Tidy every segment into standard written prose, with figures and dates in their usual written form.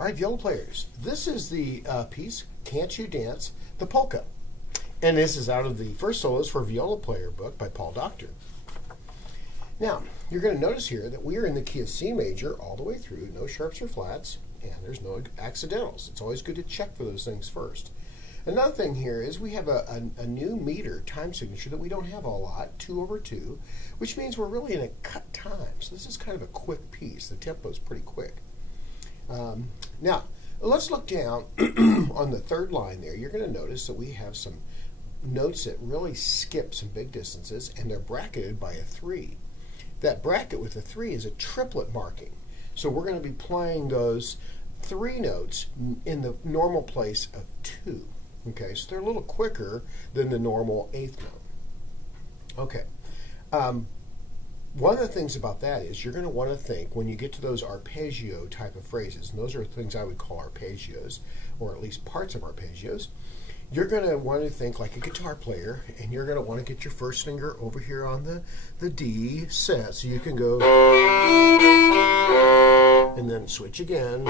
All right, viola players, this is the piece, Can't You Dance, the Polka. And this is out of the First Solos for Viola Player book by Paul Doctor. Now, you're going to notice here that we are in the key of C major all the way through, no sharps or flats, and there's no accidentals. It's always good to check for those things first. Another thing here is we have a new meter time signature that we don't have a lot, 2/2, which means we're really in a cut time. So this is kind of a quick piece. The tempo is pretty quick. Now, let's look down on the third line there. You're going to notice that we have some notes that really skip some big distances, and they're bracketed by a 3. That bracket with a 3 is a triplet marking. So we're going to be playing those 3 notes in the normal place of 2. Okay, so they're a little quicker than the normal 8th note. Okay. One of the things about that is you're going to want to think when you get to those arpeggio type of phrases, and those are things I would call arpeggios, or at least parts of arpeggios, you're going to want to think like a guitar player, and you're going to want to get your first finger over here on the D set, so you can go, and then switch again,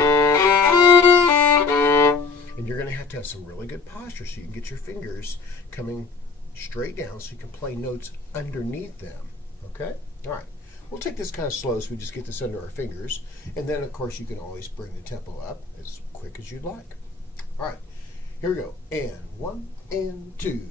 and you're going to have some really good posture so you can get your fingers coming straight down so you can play notes underneath them. Okay? All right. We'll take this kind of slow so we just get this under our fingers. And then, of course, you can always bring the tempo up as quick as you'd like. All right. Here we go. And 1 and 2.